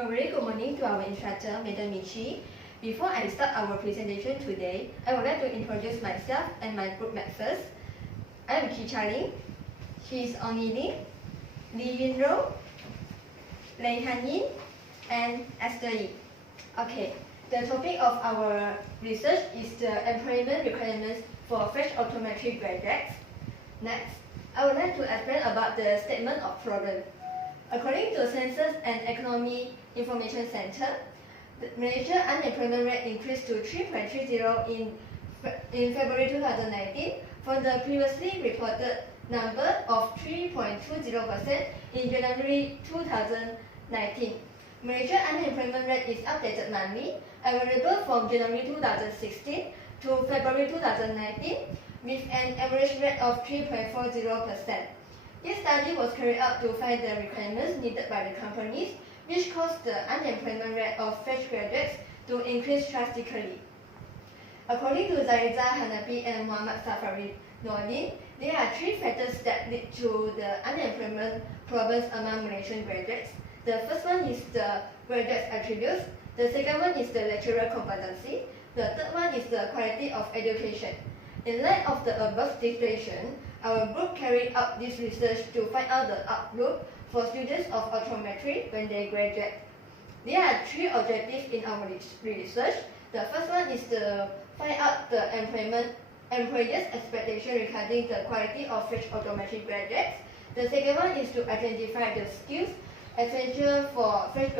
A very good morning to our instructor, Madam Michi. Before I start our presentation today, I would like to introduce myself and my group members. I am Ki Charlie, she is Ong Yi, Lee Yun Ro, Lei Han Yin, and Esther Yi. Okay, the topic of our research is the employment requirements for fresh optometry graduates. Next, I would like to explain about the statement of problem. According to Census and Economy Information Center, the Malaysia unemployment rate increased to 3.30 in February 2019 from the previously reported number of 3.20% in January 2019. Malaysia unemployment rate is updated monthly, available from January 2016 to February 2019, with an average rate of 3.40%. This study was carried out to find the requirements needed by the companies, which caused the unemployment rate of fresh graduates to increase drastically. According to Zariza Hanapi and Muhammad Safari Nordin, there are three factors that lead to the unemployment problems among Malaysian graduates. The first one is the graduate's attributes, the second one is the lecturer competency, the third one is the quality of education. In light of the above situation, our group carried out this research to find out the outlook for students of optometry when they graduate. There are three objectives in our research. The first one is to find out the employers' expectation regarding the quality of fresh optometry graduates. The second one is to identify the skills essential for fresh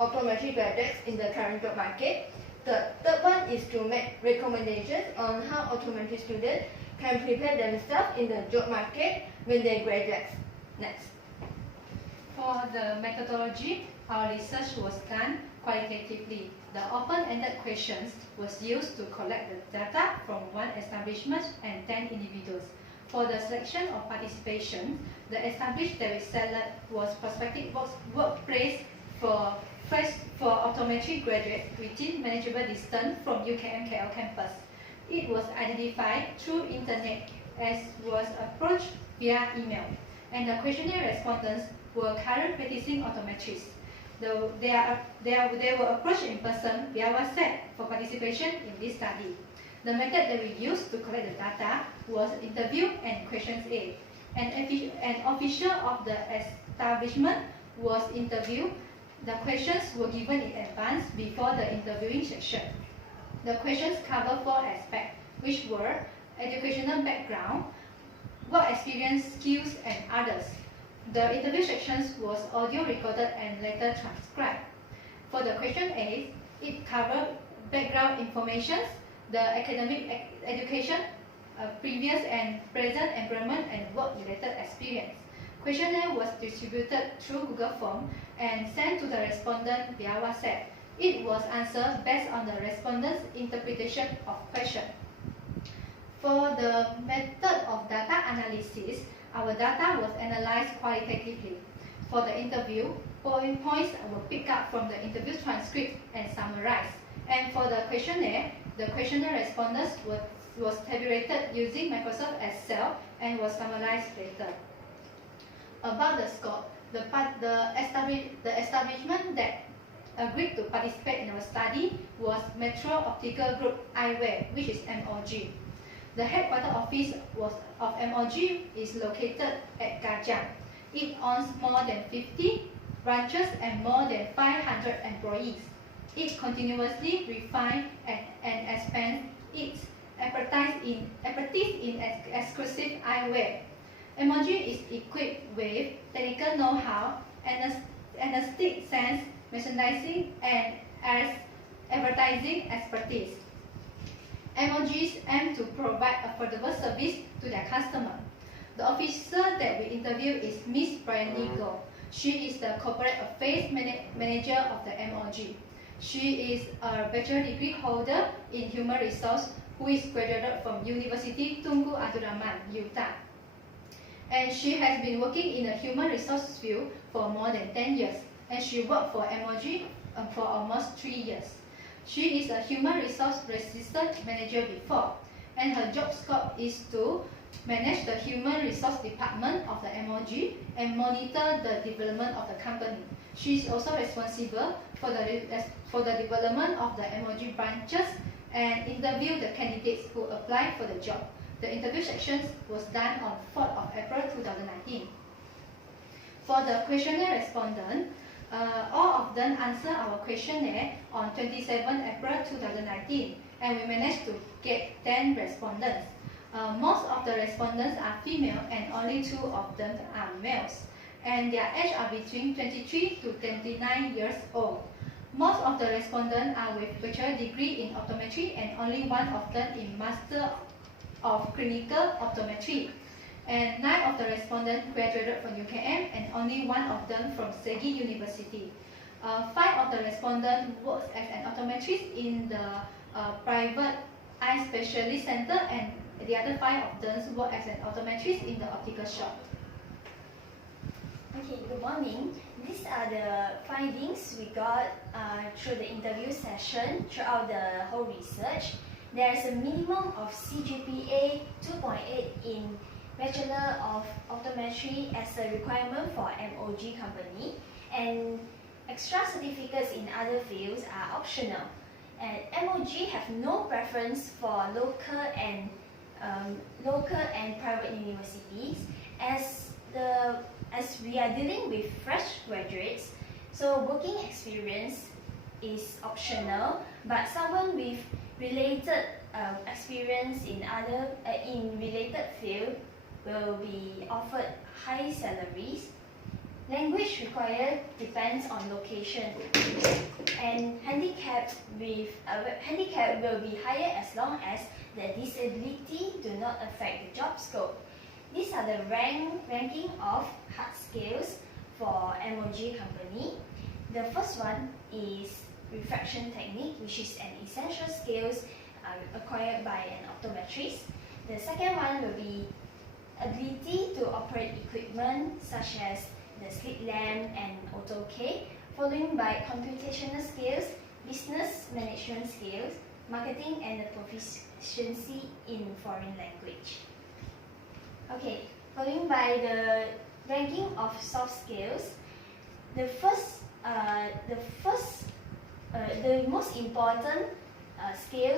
optometry graduates in the current job market. The third one is to make recommendations on how optometry students can prepare themselves in the job market when they graduate. Next. For the methodology, our research was done qualitatively. The open-ended questions was used to collect the data from one establishment and 10 individuals. For the selection of participation, the established debit seller was prospective workplace for optometry graduates within manageable distance from UKM KL campus. It was identified through internet as was approached via email, and the questionnaire respondents were current practicing optometrists. They were approached in person via WhatsApp for participation in this study. The method that we used to collect the data was interview and questions A. An official of the establishment was interviewed. The questions were given in advance before the interviewing session. The questions cover four aspects, which were educational background, work experience, skills, and others. The interview sections was audio recorded and later transcribed. For the question A, it covered background information, the academic education, previous and present employment and work-related experience. Questionnaire was distributed through Google Form and sent to the respondent via WhatsApp. It was answered based on the respondent's interpretation of question. For the method of data analysis, our data was analyzed qualitatively. For the interview, points were picked up from the interview transcript and summarized. And for the questionnaire responses was tabulated using Microsoft Excel and was summarized later. About the scope, the establishment that agreed to participate in our study was Metro Optical Group Eyewear, which is MOG. The headquarters office of MOG is located at Kajang. It owns more than 50 branches and more than 500 employees. It continuously refines and expands its expertise in exclusive eyewear. MOG is equipped with technical know-how, aesthetic sense, merchandising, and advertising expertise. MOGs aim to provide affordable service to their customer. The officer that we interviewed is Miss Brianne Go. She is the corporate affairs manager of the MOG. She is a bachelor degree holder in human resource who is graduated from University Tunku Abdul Rahman, Utah. And she has been working in the human resource field for more than 10 years. And she worked for MOG for almost 3 years. She is a human resource research manager before, and her job scope is to manage the human resource department of the MOG and monitor the development of the company. She is also responsible for the development of the MOG branches and interview the candidates who apply for the job. The interview sections was done on 4th of April 2019. For the questionnaire respondent, all of them answered our questionnaire on 27 April 2019, and we managed to get 10 respondents. Most of the respondents are female and only 2 of them are males, and their age are between 23 to 29 years old. Most of the respondents are with bachelor degree in optometry and only 1 of them in Master of Clinical Optometry. And 9 of the respondents graduated from UKM and only 1 of them from Segi University. 5 of the respondents works as an optometrist in the private eye specialist center, and the other 5 of them work as an optometrist in the optical shop. Okay, good morning. These are the findings we got through the interview session throughout the whole research. There is a minimum of CGPA 2.8 in Bachelor of Optometry as a requirement for MOG company, and extra certificates in other fields are optional. And MOG have no preference for local and private universities, as we are dealing with fresh graduates, so working experience is optional, but someone with related experience in related field will be offered high salaries. Language required depends on location, and handicap will be higher as long as the disability do not affect the job scope. These are the ranking of hard skills for MOG company. The first one is refraction technique, which is an essential skills acquired by an optometrist. The second one will be ability to operate equipment such as the slit lamp and AutoK, following by computational skills, business management skills, marketing, and the proficiency in foreign language. Okay, following by the ranking of soft skills, the most important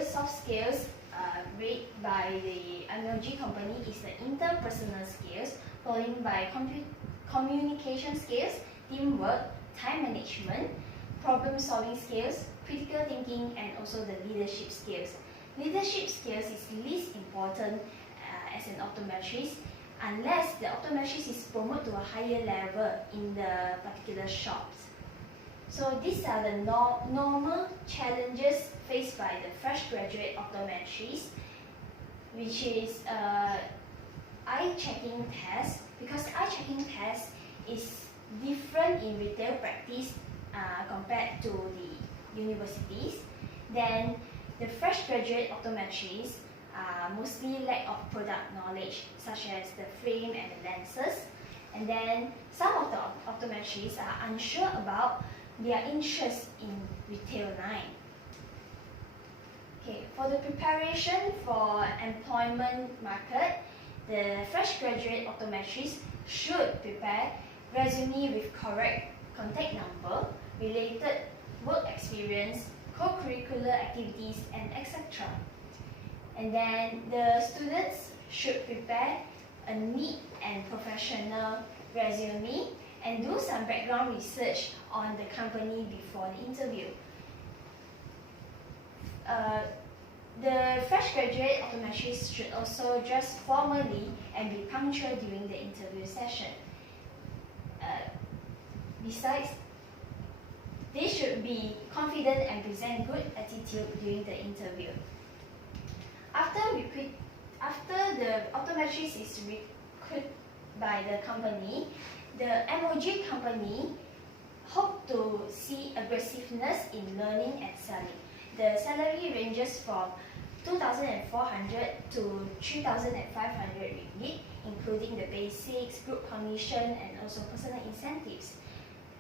soft skills rated by the MOG company is the interpersonal skills, followed by communication skills, teamwork, time management, problem-solving skills, critical thinking, and also the leadership skills. Leadership skills is least important as an optometrist, unless the optometrist is promoted to a higher level in the particular shops. So these are the normal challenges faced by the fresh graduate optometrists, which is eye checking test, because eye checking test is different in retail practice compared to the universities. Then the fresh graduate optometrists mostly lack of product knowledge, such as the frame and the lenses. And then some of the optometrists are unsure about their interest in retail line. Okay, for the preparation for employment market, the fresh graduate optometrists should prepare resume with correct contact number, related work experience, co-curricular activities, and etc. And then the students should prepare a neat and professional resume and do some background research on the company before the interview. The fresh graduate optometrists should also dress formally and be punctual during the interview session. Besides, they should be confident and present good attitude during the interview. After the optometrist is recruited by the company, the MOG company hope to see aggressiveness in learning and selling. The salary ranges from 2,400 to 3,500 ringgit, including the basics, group commission, and also personal incentives.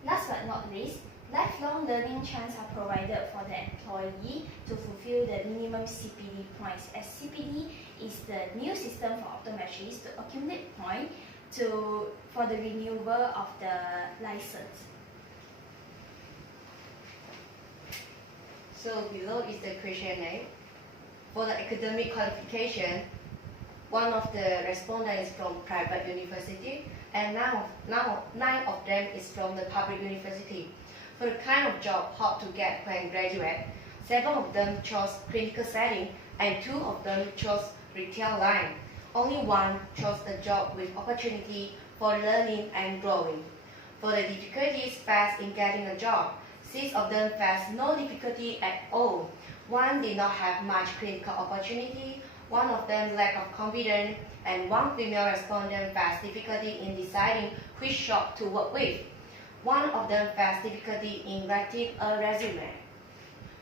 Last but not least, lifelong learning chances are provided for the employee to fulfill the minimum CPD points, as CPD is the new system for optometrists to accumulate points for the renewal of the license. So below is the questionnaire. For the academic qualification, one of the respondents is from private university, and nine of them is from the public university. For the kind of job hard to get when graduate, 7 of them chose clinical setting, and 2 of them chose retail line. Only 1 chose a job with opportunity for learning and growing. For the difficulties faced in getting a job, 6 of them faced no difficulty at all. 1 did not have much clinical opportunity, 1 of them lack of confidence, and 1 female respondent faced difficulty in deciding which shop to work with. 1 of them faced difficulty in writing a resume.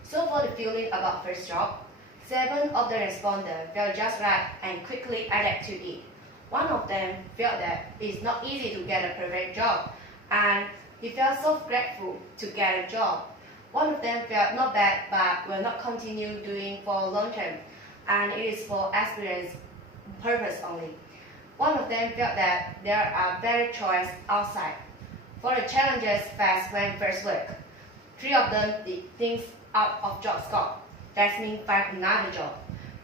So for the feeling about first job, 7 of the respondents felt just right and quickly adapt to it. 1 of them felt that it's not easy to get a perfect job, and he felt so grateful to get a job. 1 of them felt not bad but will not continue doing for long term, and it is for experience purpose only. 1 of them felt that there are better choices outside. For the challenges faced when first work, 3 of them did things out of job scope. That means find another job.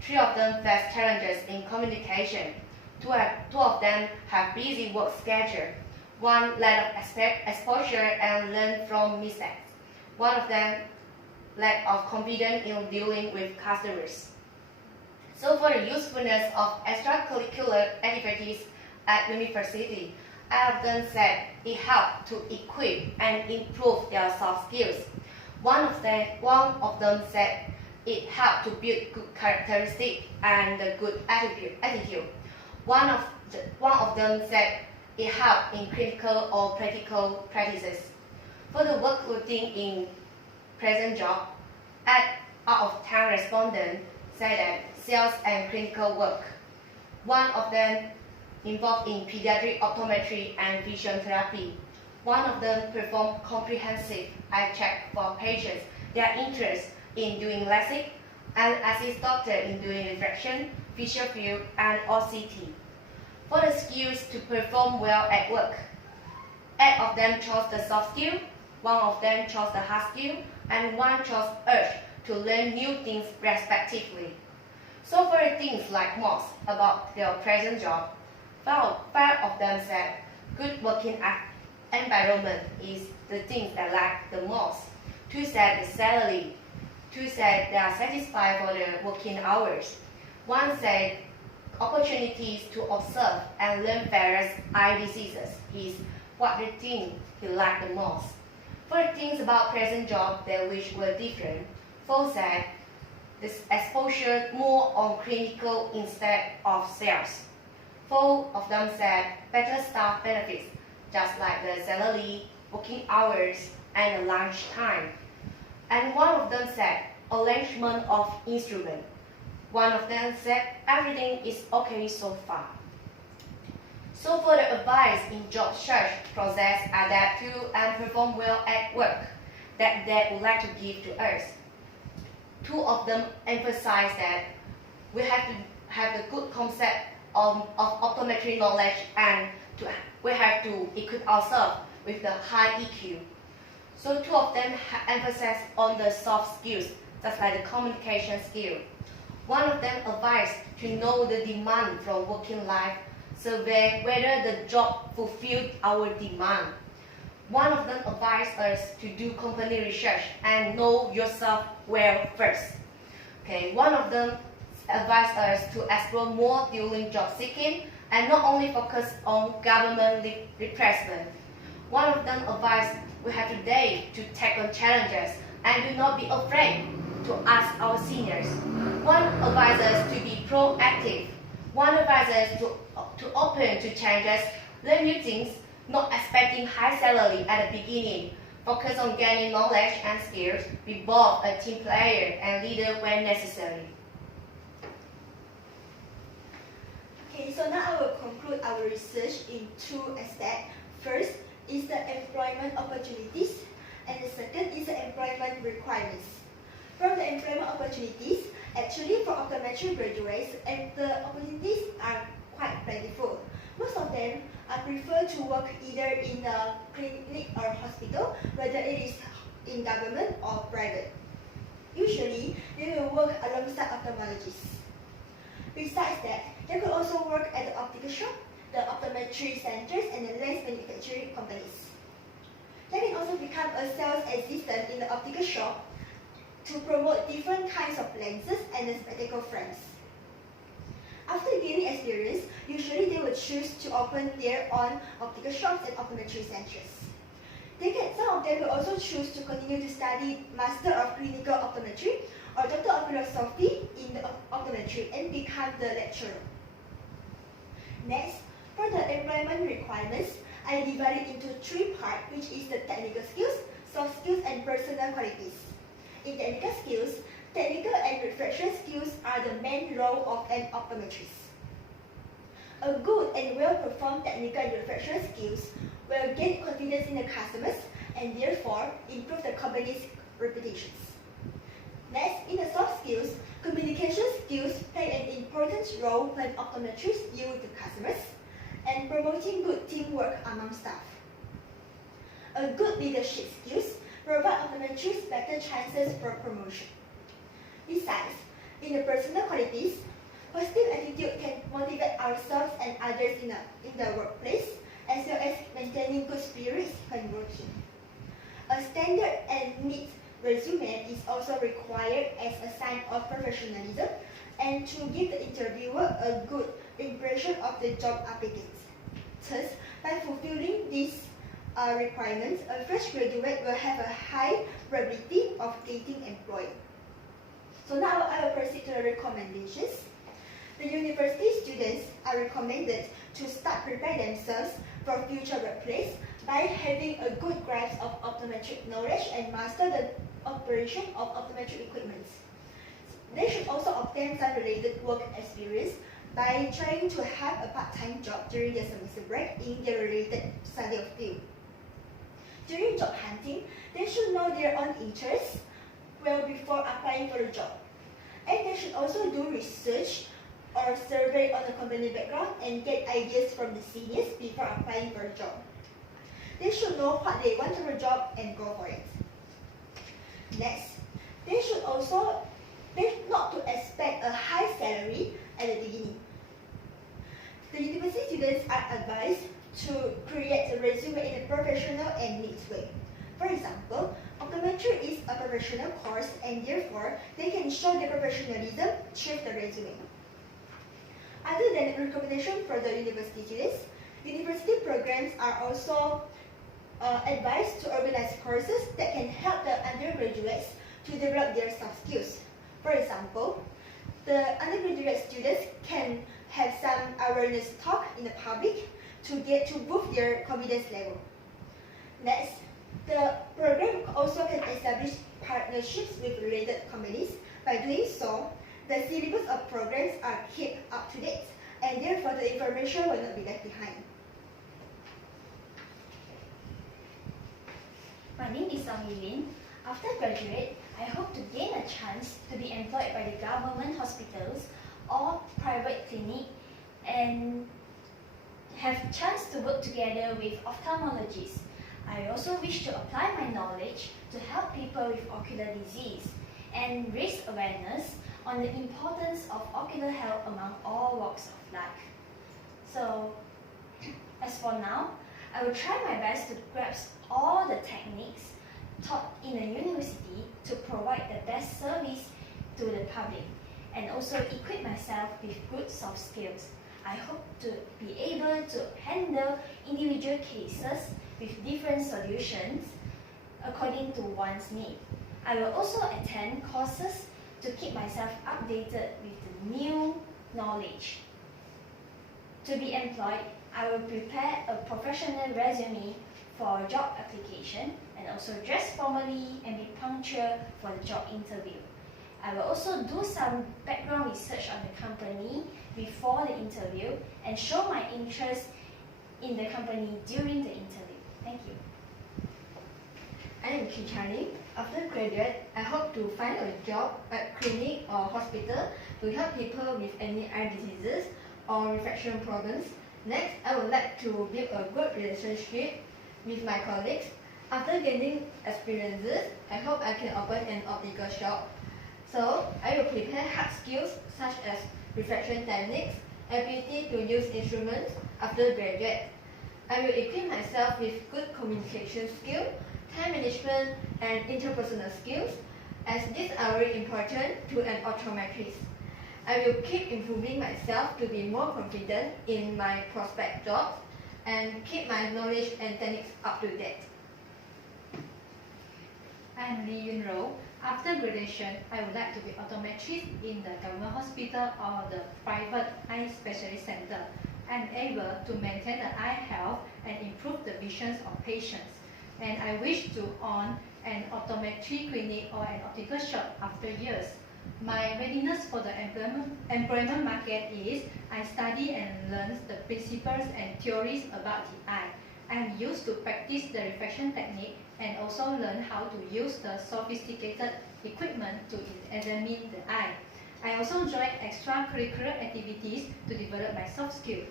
3 of them faced challenges in communication. 2 of them have busy work schedule. 1 lack of exposure and learn from mistakes. 1 of them lack of confidence in dealing with customers. So for the usefulness of extracurricular activities at university, I of them said it helped to equip and improve their soft skills. 1 of them said it helped to build good characteristics and a good attitude. One of them said it helped in clinical or practical practices. For the work routine in present job, 8 out of 10 respondents said that sales and clinical work. 1 of them involved in pediatric optometry and vision therapy. 1 of them performed comprehensive eye check for patients, their interest in doing LASIK, and assist doctor in doing refraction, visual field, and OCT. For the skills to perform well at work, 8 of them chose the soft skill, 1 of them chose the hard skill, and 1 chose urge to learn new things respectively. So for the things like most about their present job, 5 of them said good working environment is the thing that lack the most. 2 said the salary. 2 said they are satisfied for the working hours. 1 said opportunities to observe and learn various eye diseases is what they think he lacked the most. For the things about present job they wish were different, 4 said this exposure more on clinical instead of sales. 4 of them said better staff benefits, just like the salary, working hours, and the lunch time. And 1 of them said arrangement of instrument. 1 of them said everything is okay so far. So for the advice in job search process, adapt to and perform well at work that they would like to give to us. 2 of them emphasize that we have to have a good concept of optometry knowledge, and we have to equip ourselves with the high EQ. So 2 of them emphasize on the soft skills, just like the communication skill. 1 of them advised to know the demand from working life, survey whether the job fulfilled our demand. 1 of them advised us to do company research and know yourself well first. Okay, 1 of them advised us to explore more during job seeking and not only focus on government replacement. 1 of them advised we have today to take on challenges and do not be afraid to ask our seniors. 1 advised us to be proactive. 1 advised us to open to changes, learn new things, not expecting high salary at the beginning. Focus on gaining knowledge and skills, be both a team player and leader when necessary. Okay, so now I will conclude our research in 2 aspects. First is the employment opportunities, and the second is the employment requirements. From the employment opportunities, actually for optometry graduates, and the opportunities are quite plentiful. Most of them prefer to work either in a clinic or hospital, whether it is in government or private. Usually, they will work alongside ophthalmologists. Besides that, they could also work at the optical shop, the optometry centers, and the lens manufacturing companies. They can also become a sales assistant in the optical shop to promote different kinds of lenses and the spectacle frames. After gaining experience, usually they will choose to open their own optical shops and optometry centers. Some of them will also choose to continue to study Master of Clinical Optometry or Doctor of Philosophy in the optometry and become the lecturer. Next, for the employment requirements, I divide it into 3 parts, which is the technical skills, soft skills, and personal qualities. In technical skills, technical and refraction skills are the main role of an optometrist. A good and well-performed technical and refraction skills will gain confidence in the customers and therefore improve the company's reputations. Next, in the soft skills, communication skills play an important role when optometrists deal with the customers and promoting good teamwork among staff. A good leadership skills provide optometrists better chances for promotion. Besides, in the personal qualities, positive attitude can motivate ourselves and others in the workplace, as well as maintaining good spirits when working. A standard and neat resume is also required as a sign of professionalism and to give the interviewer a good impression of the job applicants. Thus, by fulfilling these requirements, a fresh graduate will have a high probability of getting employed. So now I will proceed to the recommendations. The university students are recommended to start preparing themselves for future workplace by having a good grasp of optometric knowledge and master the operation of optometric equipment. They should also obtain some related work experience by trying to have a part-time job during their semester break in their related study field. During job hunting, they should know their own interests well before applying for a job. And they should also do research or survey on the company background and get ideas from the seniors before applying for a job. They should know what they want from a job and go for it. Next, they should also not to expect a high salary at the beginning. The university students are advised to create a resume in a professional and neat way. For example, optometry is a professional course and therefore they can show their professionalism through the resume. Other than recommendation for the university students, university programs are also advised to organize courses that can help the undergraduates to develop their soft skills. For example, the undergraduate students can have some awareness talk in the public to boost their confidence level. Next, the program also can establish partnerships with related companies. By doing so, the syllabus of programs are kept up to date, and therefore the information will not be left behind. My name is Song Yilin. After graduate, I hope to gain a chance to be employed by the government hospitals or private clinic and have chance to work together with ophthalmologists. I also wish to apply my knowledge to help people with ocular disease and raise awareness on the importance of ocular health among all walks of life. So, as for now, I will try my best to grasp all the techniques taught in a university to provide the best service to the public and also equip myself with good soft skills. I hope to be able to handle individual cases with different solutions according to one's need. I will also attend courses to keep myself updated with the new knowledge. To be employed, I will prepare a professional resume for job application and also dress formally and be punctual for the job interview. I will also do some background research on the company before the interview and show my interest in the company during the interview. Thank you. I am Ki Charlie. After graduate, I hope to find a job at clinic or hospital to help people with any eye diseases or refraction problems. Next, I would like to build a good relationship with my colleagues. After gaining experiences, I hope I can open an optical shop So, I will prepare hard skills such as refraction techniques, ability to use instruments after graduate. I will equip myself with good communication skill, time management, and interpersonal skills, as these are very important to an optometrist. I will keep improving myself to be more confident in my prospect jobs and keep my knowledge and techniques up to date. I'm Lee Yun Ro. After graduation, I would like to be optometrist in the government hospital or the private eye specialist center. I'm able to maintain the eye health and improve the visions of patients. And I wish to own an optometry clinic or an optical shop after years. My readiness for the employment market is I study and learn the principles and theories about the eye. I'm used to practice the refraction technique and also learn how to use the sophisticated equipment to examine the eye. I also join extracurricular activities to develop my soft skills.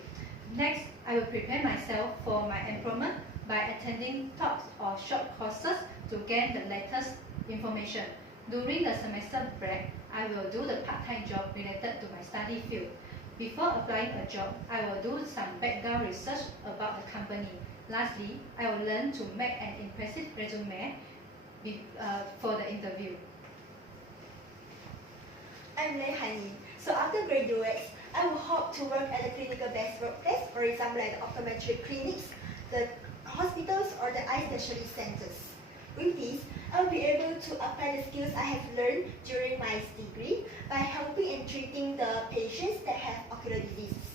Next, I will prepare myself for my employment by attending talks or short courses to gain the latest information. During the semester break, I will do the part-time job related to my study field. Before applying a job, I will do some background research about the company. Lastly, I will learn to make an impressive resume for the interview. I'm Lei Hani. So after graduates, I will hope to work at a clinical based workplace, for example like the optometric clinics, the hospitals or the eye specialist centers. With this, I will be able to apply the skills I have learned during my degree by helping and treating the patients that have ocular diseases.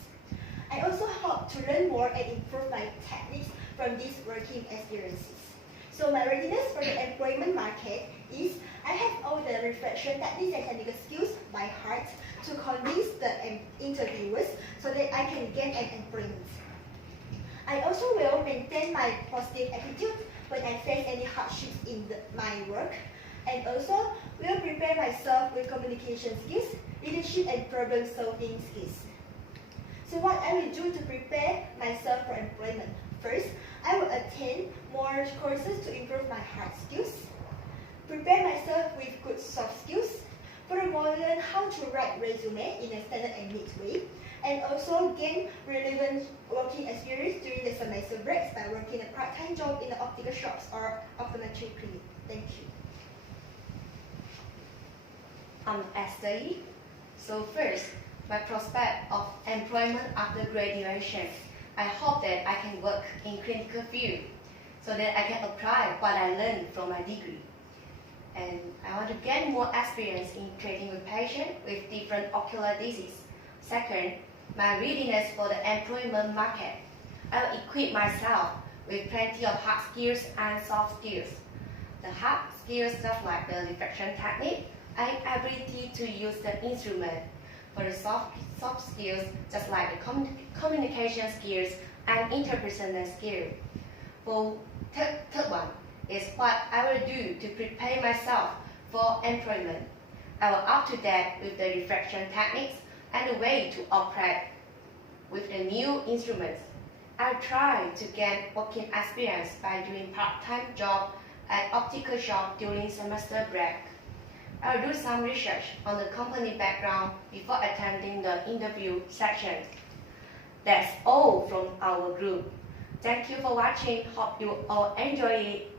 I also hope to learn more and improve my techniques from these working experiences. So my readiness for the employment market is I have all the refraction techniques and technical skills by heart to convince the interviewers so that I can get an employment. I also will maintain my positive attitude when I face any hardships in my work, and also will prepare myself with communication skills, leadership and problem solving skills. So what I will do to prepare myself for employment? First, I will attend more courses to improve my hard skills, prepare myself with good soft skills, furthermore learn how to write resume in a standard and neat way, and also gain relevant working experience during the semester breaks by working a part-time job in the optical shops or optometry clinic. Thank you. I'm Esther Yee. So first, my prospect of employment after graduation. I hope that I can work in clinical field so that I can apply what I learned from my degree. And I want to get more experience in treating with patients with different ocular disease. Second, my readiness for the employment market. I will equip myself with plenty of hard skills and soft skills. The hard skills just like the refraction technique and ability to use the instrument. For the soft skills, just like the communication skills and interpersonal skills. For third one is what I will do to prepare myself for employment. I will up to date with the refraction techniques and the way to operate with the new instruments. I'll try to gain working experience by doing part-time job at optical shop during semester break. I'll do some research on the company background before attending the interview section. That's all from our group. Thank you for watching. Hope you all enjoy it.